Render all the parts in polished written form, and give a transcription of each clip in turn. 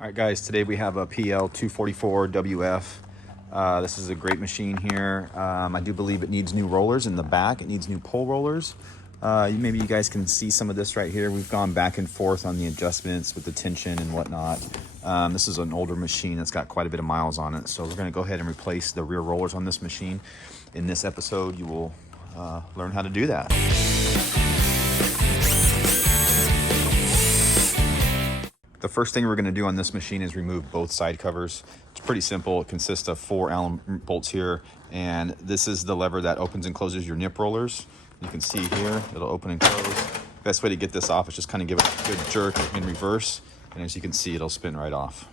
All right, guys, today we have a PL-244wf. This is a great machine here. I do believe it needs new rollers in the back. It needs new pull rollers. Maybe you guys can see some of this right here. We've gone back and forth on the adjustments with the tension and whatnot. This is an older machine that's got quite a bit of miles on it. So we're gonna go ahead and replace the rear rollers on this machine. In this episode, you will learn how to do that. The first thing we're going to do on this machine is remove both side covers. It's pretty simple. It consists of 4 Allen bolts here, and this is the lever that opens and closes your nip rollers. You can see here, it'll open and close. Best way to get this off is just kind of give it a good jerk in reverse, and as you can see, it'll spin right off.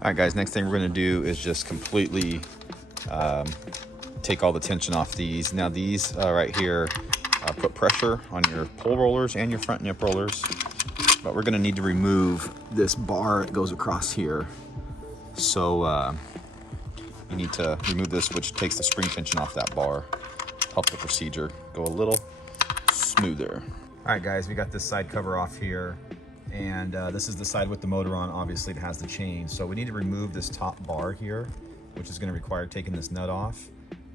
All right, guys, next thing we're gonna do is just completely take all the tension off these. Now these right here put pressure on your pull rollers and your front nip rollers, but we're gonna need to remove this bar that goes across here. So you need to remove this, which takes the spring tension off that bar. Help the procedure go a little smoother. All right, guys, we got this side cover off here. And this is the side with the motor on. Obviously it has the chain, so we need to remove this top bar here, which is going to require taking this nut off,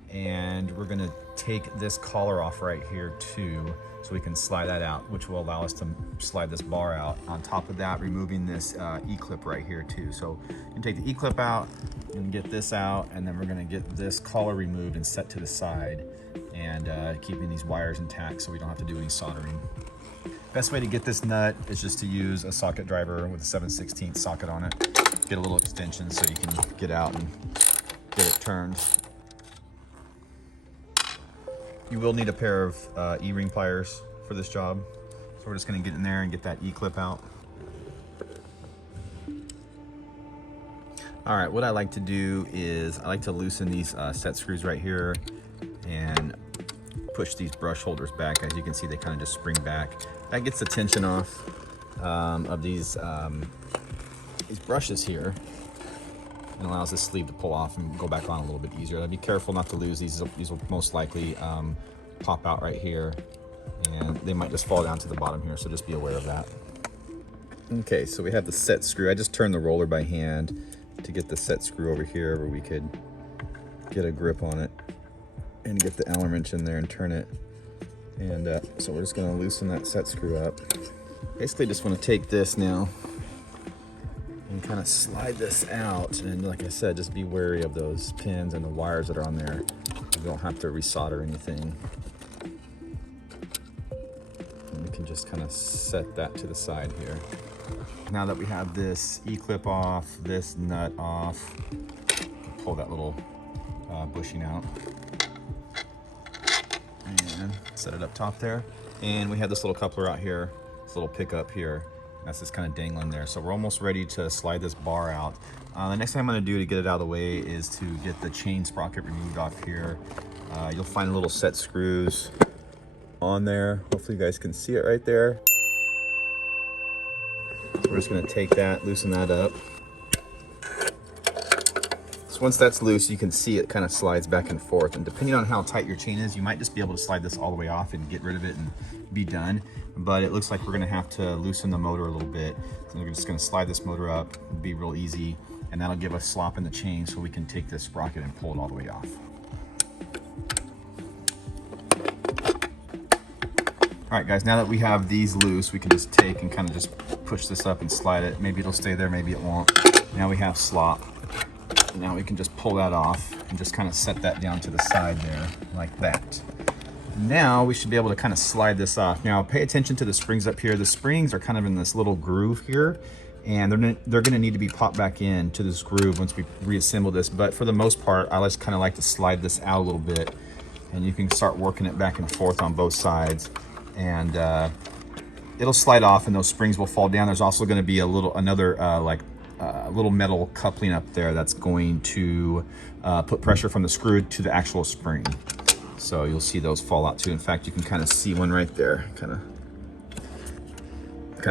and we're going to take this collar off right here too, so we can slide that out, which will allow us to slide this bar out. On top of that, removing this E-clip right here too. So you can take the E-clip out and get this out, and then we're going to get this collar removed and set to the side, and keeping these wires intact so we don't have to do any soldering. Best way to get this nut is just to use a socket driver with a 7/16 socket on it. Get a little extension so you can get out and get it turned. You will need a pair of E-ring pliers for this job. So we're just gonna get in there and get that E-clip out. All right, what I like to do is I like to loosen these set screws right here and push these brush holders back. As you can see, they kind of just spring back. That gets the tension off of these brushes here and allows this sleeve to pull off and go back on a little bit easier. I'd be careful not to lose these. These will most likely pop out right here, and they might just fall down to the bottom here, so just be aware of that. Okay, so we have the set screw. I just turned the roller by hand to get the set screw over here where we could get a grip on it and get the Allen wrench in there and turn it. And so we're just gonna loosen that set screw up. Basically just wanna take this now and kind of slide this out. And like I said, just be wary of those pins and the wires that are on there. You don't have to resolder anything. And we can just kind of set that to the side here. Now that we have this E-clip off, this nut off, pull that little bushing out. And set it up top there, and we have this little coupler out here, this little pickup here, that's just kind of dangling there. So we're almost ready to slide this bar out. The next thing I'm going to do to get it out of the way is to get the chain sprocket removed off here. You'll find little set screws on there. Hopefully you guys can see it right there. So we're just going to take that, loosen that up. Once that's loose, you can see it kind of slides back and forth, and depending on how tight your chain is, you might just be able to slide this all the way off and get rid of it and be done. But it looks like we're going to have to loosen the motor a little bit. So we're just going to slide this motor up, it'll be real easy, and that'll give us slop in the chain so we can take this sprocket and pull it all the way off. All right, guys, now that we have these loose, we can just take and kind of just push this up and slide it. Maybe it'll stay there, maybe it won't. Now we have slop. Now we can just pull that off and just kind of set that down to the side there like that. Now we should be able to kind of slide this off. Now pay attention to the springs up here. The springs are kind of in this little groove here, and they're gonna need to be popped back in to this groove once we reassemble this. But for the most part, I just kind of like to slide this out a little bit, and you can start working it back and forth on both sides, and it'll slide off and those springs will fall down. There's also gonna be another little metal coupling up there that's going to put pressure from the screw to the actual spring. So you'll see those fall out too. In fact, you can kind of see one right there, kind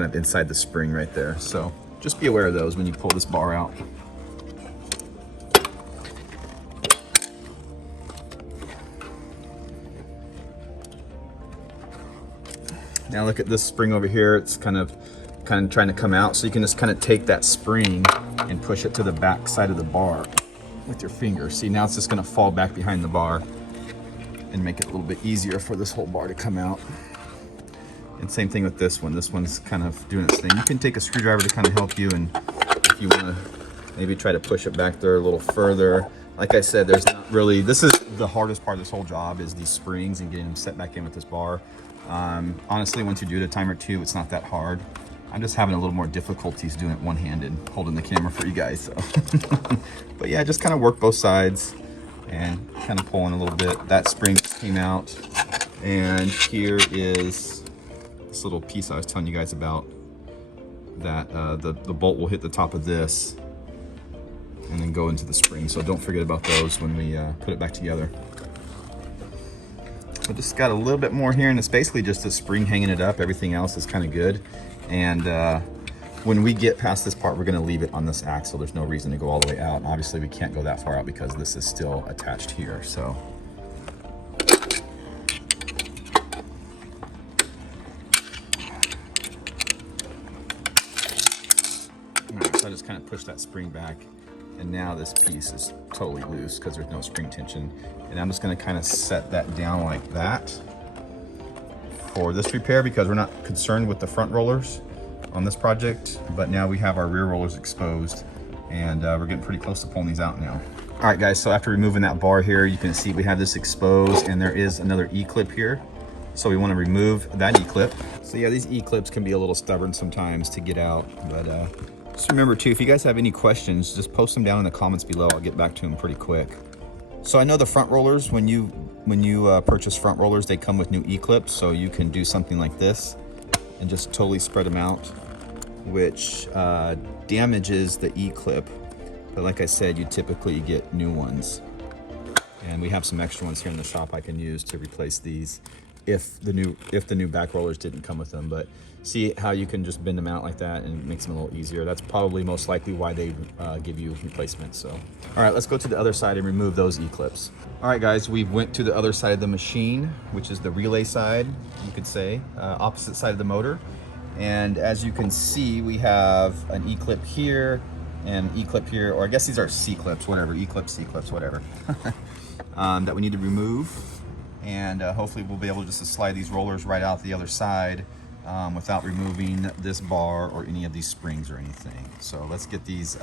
of inside the spring right there. So just be aware of those when you pull this bar out. Now look at this spring over here. It's kind of trying to come out, so you can just kind of take that spring and push it to the back side of the bar with your finger. See, now it's just going to fall back behind the bar and make it a little bit easier for this whole bar to come out. And same thing with this one. This one's kind of doing its thing. You can take a screwdriver to kind of help you, and if you want to maybe try to push it back there a little further. Like I said, there's not really, this is the hardest part of this whole job, is these springs and getting them set back in with this bar. Honestly, once you do it a time or two, it's not that hard. I'm just having a little more difficulties doing it one-handed, holding the camera for you guys. So. But yeah, just kind of work both sides and kind of pulling a little bit. That spring came out, and here is this little piece I was telling you guys about. That the bolt will hit the top of this and then go into the spring. So don't forget about those when we put it back together. I just got a little bit more here, and it's basically just a spring hanging it up. Everything else is kind of good. And when we get past this part, we're going to leave it on this axle. There's no reason to go all the way out. And obviously, we can't go that far out because this is still attached here. So. All right, so I just kind of push that spring back. And now this piece is totally loose because there's no spring tension. And I'm just going to kind of set that down like that for this repair, because we're not concerned with the front rollers on this project, but now we have our rear rollers exposed, and we're getting pretty close to pulling these out now. All right, guys, so after removing that bar here, you can see we have this exposed, and there is another E-clip here. So we want to remove that E-clip. So yeah, these E-clips can be a little stubborn sometimes to get out, but just remember too, if you guys have any questions, just post them down in the comments below. I'll get back to them pretty quick. So I know the front rollers, when you purchase front rollers, they come with new E-clips, so you can do something like this and just totally spread them out, which damages the E-clip. But like I said, you typically get new ones. And we have some extra ones here in the shop I can use to replace these if the new back rollers didn't come with them. But see how you can just bend them out like that, and it makes them a little easier. That's probably most likely why they give you replacements. So, all right, let's go to the other side and remove those E-clips. All right, guys, we went to the other side of the machine, which is the relay side, you could say, opposite side of the motor. And as you can see, we have an E-clip here and E-clip here, or I guess these are C-clips, whatever, E-clips, C-clips, whatever, that we need to remove. And hopefully we'll be able just to slide these rollers right out the other side without removing this bar or any of these springs or anything. So let's get these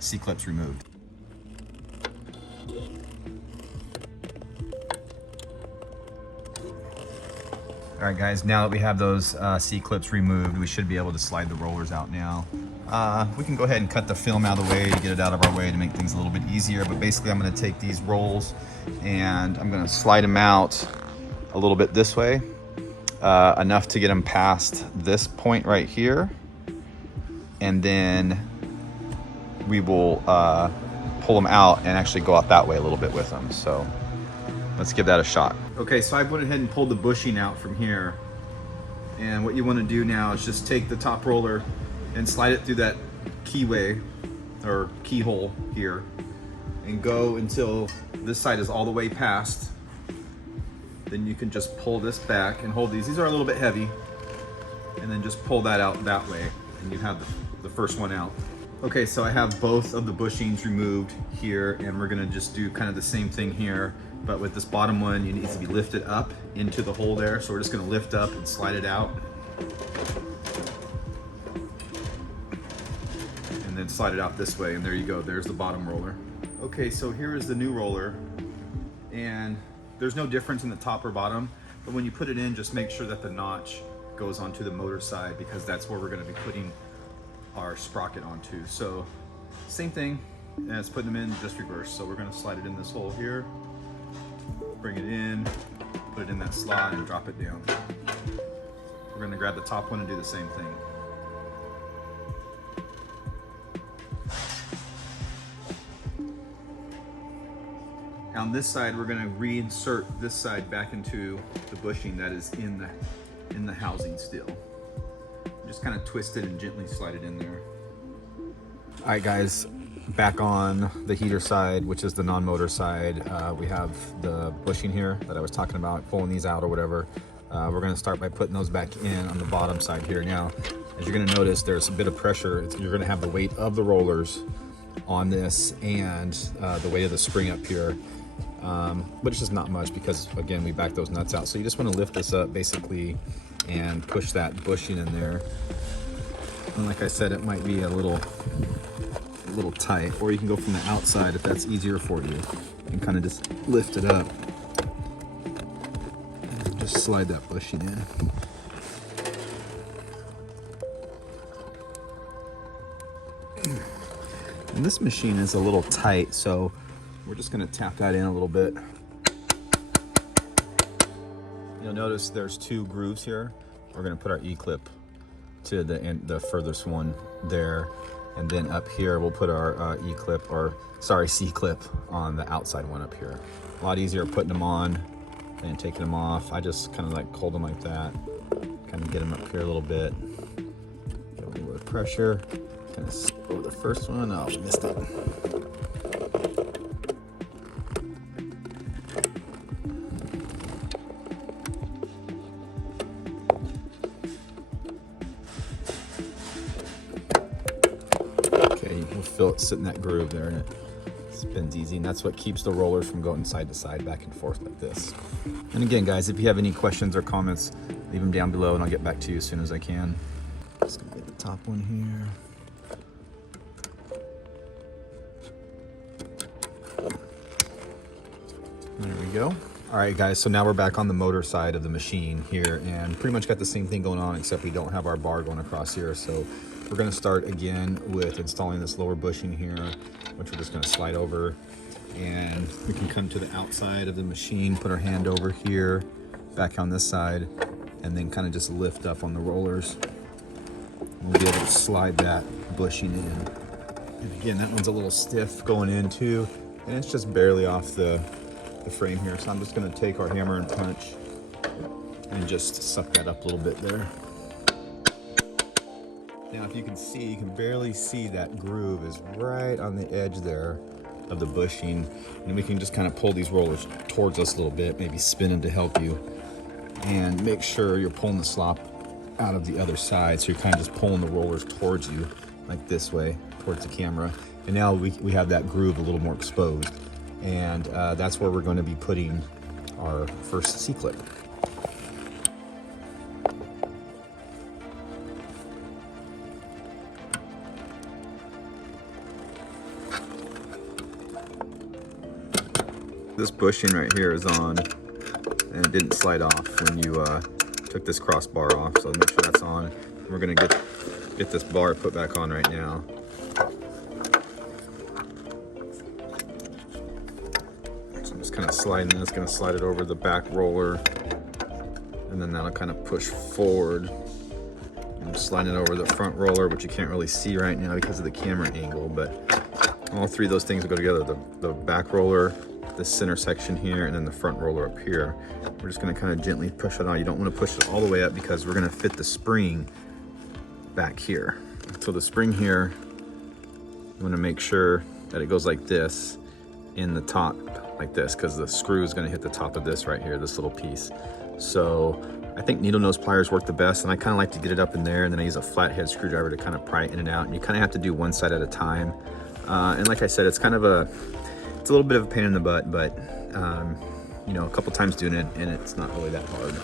C-clips removed. All right, guys, now that we have those C-clips removed, we should be able to slide the rollers out now. We can go ahead and cut the film out of the way to get it out of our way to make things a little bit easier. But basically, I'm going to take these rolls and I'm going to slide them out a little bit this way, enough to get them past this point right here. And then we will pull them out and actually go out that way a little bit with them. So let's give that a shot. Okay, so I went ahead and pulled the bushing out from here. And what you want to do now is just take the top roller and slide it through that keyway or keyhole here and go until this side is all the way past. Then you can just pull this back and hold these. These are a little bit heavy. And then just pull that out that way and you have the first one out. Okay, so I have both of the bushings removed here, and we're gonna just do kind of the same thing here, but with this bottom one, it needs to be lifted up into the hole there. So we're just gonna lift up and slide it out. And then slide it out this way, and there you go, there's the bottom roller. Okay, so here is the new roller, and there's no difference in the top or bottom, but when you put it in, just make sure that the notch goes onto the motor side, because that's where we're gonna be putting our sprocket onto. So same thing as putting them in, just reverse. So we're gonna slide it in this hole here, bring it in, put it in that slot and drop it down. We're gonna grab the top one and do the same thing. On this side, we're gonna reinsert this side back into the bushing that is in the housing still. Just kind of twist it and gently slide it in there. All right, guys, back on the heater side, which is the non-motor side. We have the bushing here that I was talking about, pulling these out or whatever. We're gonna start by putting those back in on the bottom side here. Now, as you're gonna notice, there's a bit of pressure. You're gonna have the weight of the rollers on this and the weight of the spring up here. But it's just not much because, again, we back those nuts out. So you just wanna lift this up basically and push that bushing in there. And like I said, it might be a little tight, or you can go from the outside if that's easier for you, and kind of just lift it up. Just slide that bushing in. And this machine is a little tight, so we're just going to tap that in a little bit. You'll notice there's two grooves here. We're going to put our E-clip to the end, the furthest one there, and then up here we'll put our E-clip, or sorry, C-clip on the outside one up here. A lot easier putting them on and taking them off. I just kind of like hold them like that, kind of get them up here a little bit, get a little bit of pressure, kind of over the first one. Oh, we missed it. You'll feel it sit in that groove there, and it spins easy, and that's what keeps the rollers from going side to side, back and forth like this. And again, guys, if you have any questions or comments, leave them down below and I'll get back to you as soon as I can. Just gonna get the top one here. There we go. All right, guys, so now we're back on the motor side of the machine here, and pretty much got the same thing going on, except we don't have our bar going across here. So we're gonna start again with installing this lower bushing here, which we're just gonna slide over, and we can come to the outside of the machine, put our hand over here, back on this side, and then kind of just lift up on the rollers. We'll be able to slide that bushing in. And again, that one's a little stiff going in too, and it's just barely off the frame here. So I'm just gonna take our hammer and punch and just suck that up a little bit there. Now, if you can see, you can barely see that groove is right on the edge there of the bushing. And we can just kind of pull these rollers towards us a little bit, maybe spin them to help you. And make sure you're pulling the slop out of the other side. So you're kind of just pulling the rollers towards you, like this way, towards the camera. And now we have that groove a little more exposed. And that's where we're going to be putting our first C-clip. This bushing right here is on, and it didn't slide off when you took this crossbar off, so make sure that's on. We're gonna get this bar put back on right now. So I'm just kind of sliding this, gonna slide it over the back roller, and then that'll kind of push forward. I'm sliding it over the front roller, which you can't really see right now because of the camera angle, but all three of those things will go together. The back roller, the center section here, and then the front roller up here. We're just gonna kind of gently push it on. You don't want to push it all the way up because we're gonna fit the spring back here. So the spring here, you want to make sure that it goes like this in the top, like this, because the screw is gonna hit the top of this right here, this little piece. So I think needle nose pliers work the best, and I kind of like to get it up in there, and then I use a flathead screwdriver to kind of pry it in and out, and you kind of have to do one side at a time. And like I said, it's kind of it's a little bit of a pain in the butt, but you know, a couple times doing it, and it's not really that hard.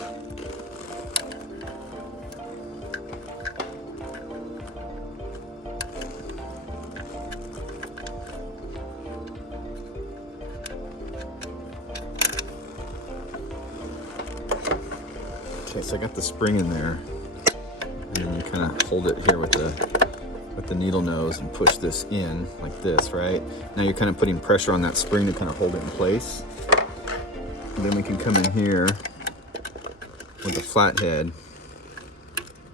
Okay, so I got the spring in there, and then you kind of hold it here with the needle nose and push this in like this, right? Now you're kind of putting pressure on that spring to kind of hold it in place. And then we can come in here with the flathead.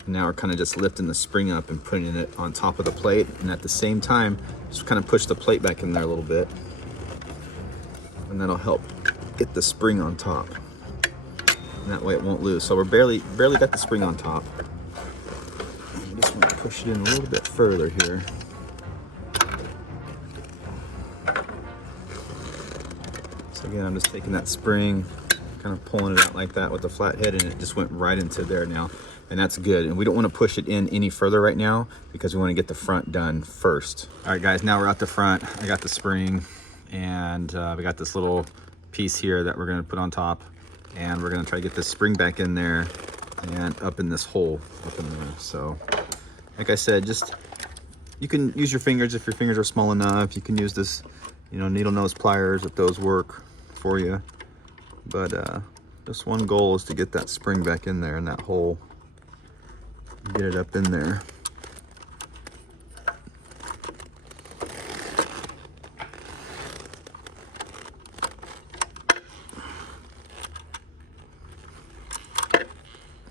And now we're kind of just lifting the spring up and putting it on top of the plate. And at the same time, just kind of push the plate back in there a little bit. And that'll help get the spring on top. And that way it won't lose. So we're barely got the spring on top. Just want to push it in a little bit further here. So again, I'm just taking that spring, kind of pulling it out like that with the flat head, and it just went right into there now. And that's good. And we don't want to push it in any further right now because we want to get the front done first. All right, guys, now we're at the front. I got the spring, and we got this little piece here that we're going to put on top, and we're going to try to get this spring back in there and up in this hole up in there. So like I said, just you can use your fingers if your fingers are small enough. You can use this, you know, needle nose pliers if those work for you. But just one goal is to get that spring back in there in that hole, get it up in there.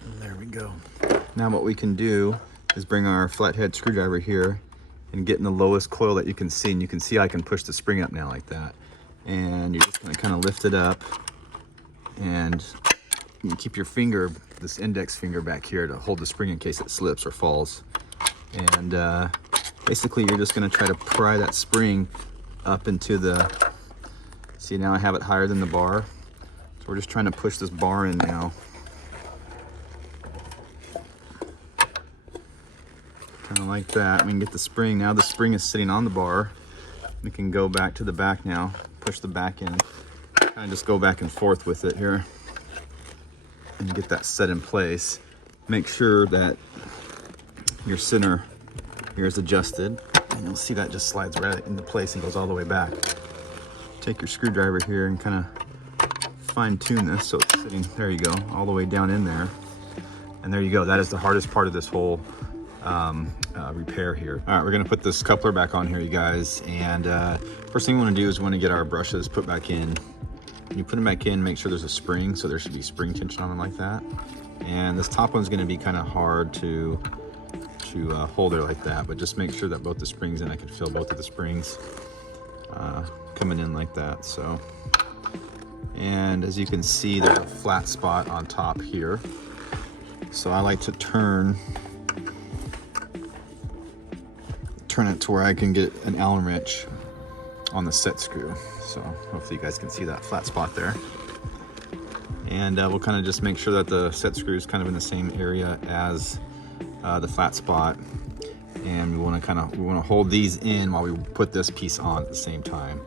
And there we go. Now what we can do is bring our flathead screwdriver here and get in the lowest coil that you can see, and you can see I can push the spring up now like that. And you're just going to kind of lift it up, and you keep your finger, this index finger back here, to hold the spring in case it slips or falls. And basically you're just going to try to pry that spring up into the, see, now I have it higher than the bar, so we're just trying to push this bar in now. Kind of like that. We can get the spring. Now the spring is sitting on the bar. We can go back to the back now, push the back in, kind of just go back and forth with it here and get that set in place. Make sure that your center here is adjusted, and you'll see that just slides right into place and goes all the way back. Take your screwdriver here and kind of fine tune this so it's sitting, there you go, all the way down in there. And there you go. That is the hardest part of this whole repair here. All right, we're gonna put this coupler back on here, you guys, and first thing we want to do is we want to get our brushes put back in. When you put them back in, make sure there's a spring, so there should be spring tension on them like that. And this top one's going to be kind of hard to hold there like that, but just make sure that both the springs in. I can feel both of the springs coming in like that. So, and as you can see, there's a flat spot on top here, so I like to turn it to where I can get an Allen wrench on the set screw. So hopefully you guys can see that flat spot there. And we'll kind of just make sure that the set screw is kind of in the same area as the flat spot. And we want to hold these in while we put this piece on at the same time.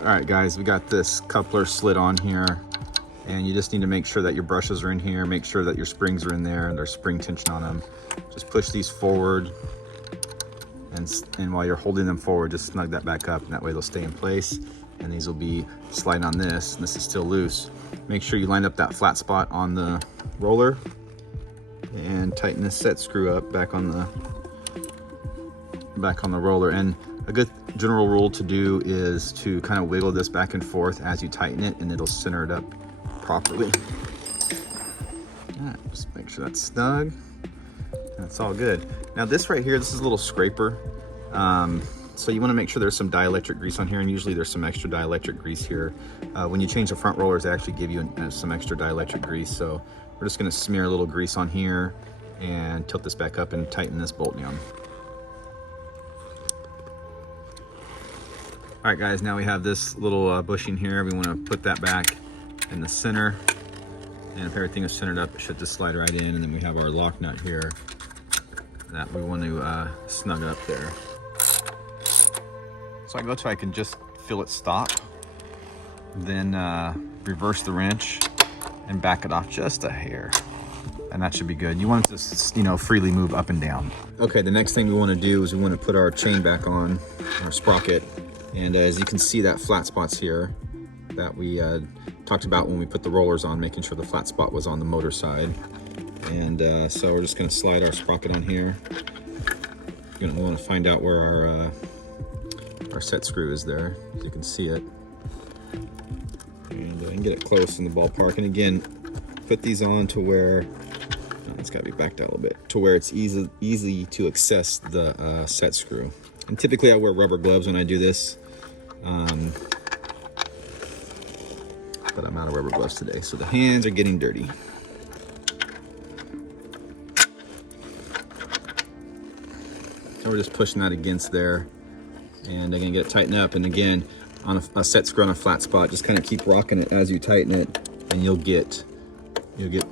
All right, guys, we got this coupler slid on here, and you just need to make sure that your brushes are in here, make sure that your springs are in there and there's spring tension on them. Just push these forward, and while you're holding them forward, just snug that back up, and that way they'll stay in place, and these will be sliding on this, and this is still loose. Make sure you line up that flat spot on the roller and tighten this set screw up back on the roller. And a good general rule to do is to kind of wiggle this back and forth as you tighten it, and it'll center it up properly. Just make sure that's snug. That's all good. Now this right here, this is a little scraper. So you want to make sure there's some dielectric grease on here, and usually there's some extra dielectric grease here. When you change the front rollers, they actually give you some extra dielectric grease. So we're just going to smear a little grease on here and tilt this back up and tighten this bolt down. All right, guys, now we have this little bushing here. We want to put that back in the center, and if everything is centered up, it should just slide right in. And then we have our lock nut here that we want to snug up there. So I can just feel it stop, then reverse the wrench and back it off just a hair, and that should be good. You want it to, you know, freely move up and down. Okay, the next thing we want to do is we want to put our chain back on, our sprocket. And as you can see, that flat spot's here, that we talked about when we put the rollers on, making sure the flat spot was on the motor side. And so we're just going to slide our sprocket on here. You're going to want to find out where our set screw is there, so you can see it. And get it close in the ballpark. And again, put these on to where, it's got to be backed out a little bit, to where it's easy to access the set screw. And typically I wear rubber gloves when I do this, but I'm out of rubber gloves today, so the hands are getting dirty. So we're just pushing that against there, and I'm gonna get it tightened up. And again, on a set screw on a flat spot, just kind of keep rocking it as you tighten it, and you'll get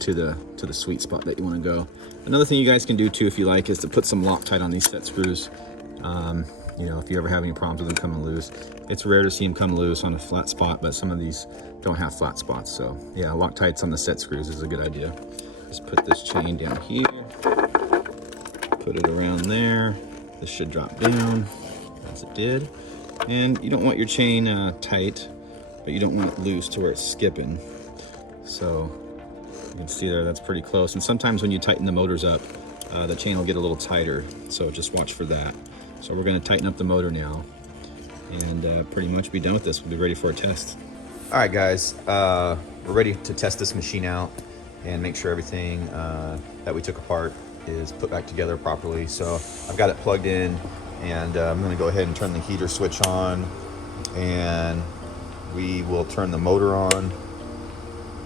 to the sweet spot that you want to go. Another thing you guys can do too, if you like, is to put some Loctite on these set screws. You know, if you ever have any problems with them coming loose, it's rare to see them come loose on a flat spot, but some of these don't have flat spots. So yeah, Loctites on the set screws is a good idea. Just put this chain down here, put it around there. This should drop down as it did. And you don't want your chain tight, but you don't want it loose to where it's skipping. So you can see there, that's pretty close. And sometimes when you tighten the motors up, the chain will get a little tighter. So just watch for that. So we're going to tighten up the motor now and pretty much be done with this. We'll be ready for a test. All right, guys, we're ready to test this machine out and make sure everything that we took apart is put back together properly. So I've got it plugged in, and I'm going to go ahead and turn the heater switch on, and we will turn the motor on.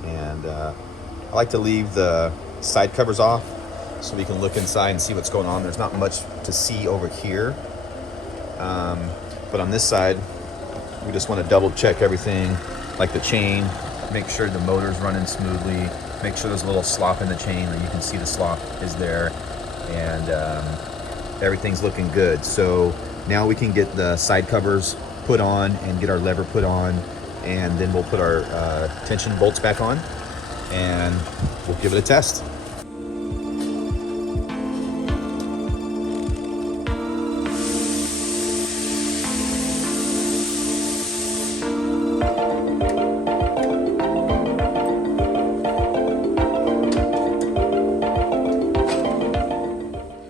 And I like to leave the side covers off so we can look inside and see what's going on. There's not much to see over here, but on this side we just want to double check everything, like the chain, make sure the motor's running smoothly, make sure there's a little slop in the chain, that you can see the slop is there, and everything's looking good. So now we can get the side covers put on and get our lever put on, and then we'll put our tension bolts back on and we'll give it a test.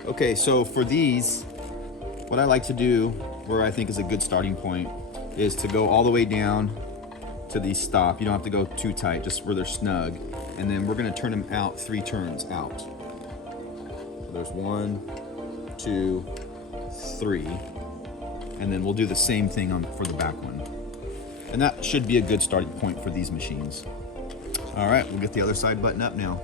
Okay, so for these, what I like to do, where I think is a good starting point, is to go all the way down to these stop. You don't have to go too tight, just where they're snug. And then we're gonna turn them out 3 turns out. So there's 1, 2, 3. And then we'll do the same thing for the back one. And that should be a good starting point for these machines. All right, we'll get the other side button up now.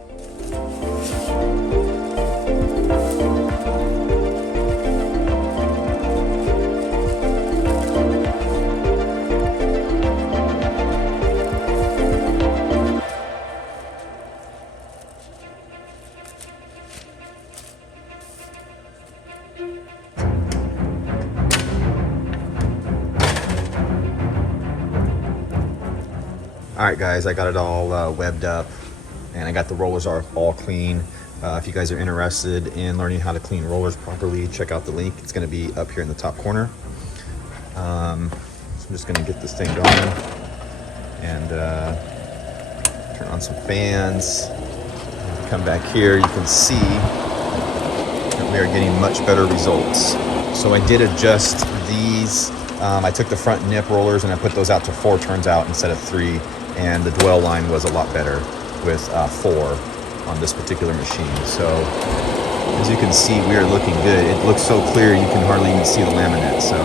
All right, guys, I got it all webbed up, and I got the rollers all clean. If you guys are interested in learning how to clean rollers properly, check out the link. It's going to be up here in the top corner. So I'm just going to get this thing going and turn on some fans. Come back here, you can see that we are getting much better results. So I did adjust these. I took the front nip rollers and I put those out to 4 turns out instead of 3. And the dwell line was a lot better with 4 on this particular machine. So as you can see, we are looking good. It looks so clear you can hardly even see the laminate. So